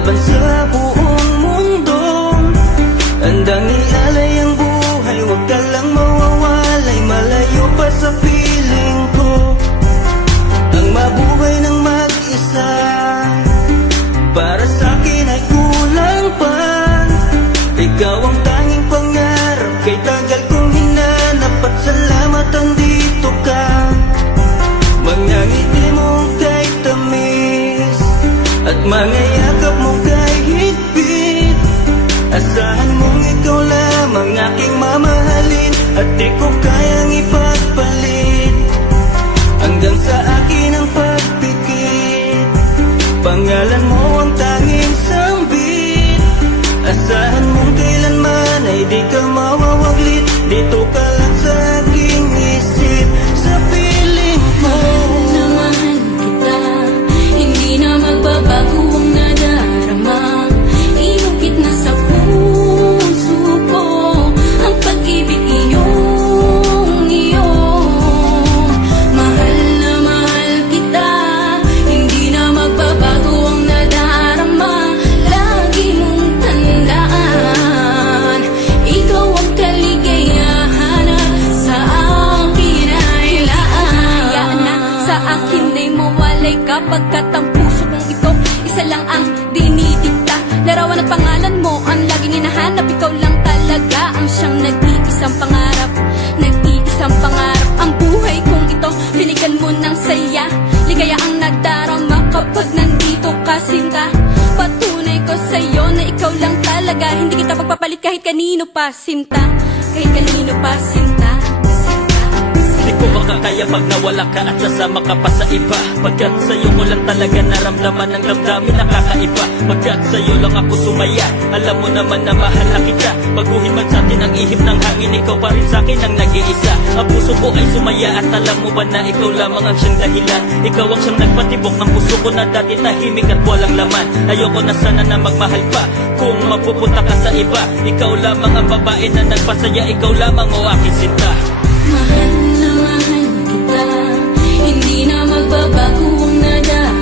laban sa buong mundo. Handang ialay ang buhay, huwag ka lang mawawalay, malayo pa sa piling ko. Ang mabuhay ng mag-isa, para sa'kin ay kulang pa. Ikaw ang tanging pangarap, kay tagal kong hinanap, at salamat andito ka. Mga ngiti mo kay tamis, at mga yakap mo kay higpit. Asahan mong ikaw lamang aking mamahalin, at di ko kayang ipagpalit. Hanggang sa akin ang pagpikit, pangalan mo ang tanging sambit. Asahan mong kailanman ay di ka mawawaglit, dito ka lang sa aking isip, sa piling ko. Mahal kita, hindi na magbabago ang nadarama. Inukit na sa puso ko ang pag-ibig iyong iyo. Mahal na mahal kita, hindi na magbabago ang nadarama. Lagi mong tandaan, ikaw ang kaligayahan at sa akin ay laan. Na sa akin ay mawalay kapagkat ang puso kong ito isa lang ang dinidikta. Larawan at pangalan mo ang laging hinahanap, ikaw lang talaga ang siyang nag-iisang pangarap. Nag-iisang pangarap ang buhay kong ito, binigyan mo ng saya. Ligaya ang nadarama kapag nandito ka, sinta. Patunay ko sa'yo na ikaw lang talaga, hindi kita pagpapalit kahit kanino pa, sinta. Kahit kanino pa, sinta. Di ko makakaya pag nawala ka at sasama ka pa sa iba. Pagkat sa'yo ko lang talaga naramdaman ang damdamin nakakaiba. Pagkat sa'yo lang ako sumaya, alam mo naman na mahal na kita. Baguhin man sa'tin ang ihip ng hangin, ikaw pa rin sa'kin ang nag-iisa. Ang puso ko ay sumaya at alam mo ba na ikaw lamang ang siyang dahilan. Ikaw ang siyang nagpatibok ng puso ko na dati tahimik at walang laman. Ayoko na sana na magmahal pa kung mapupunta ka sa iba. Ikaw lamang ang babae na nagpasaya, ikaw lamang o aking sinta. Mahal na mahal kita, hindi na magbabago ang nadarama.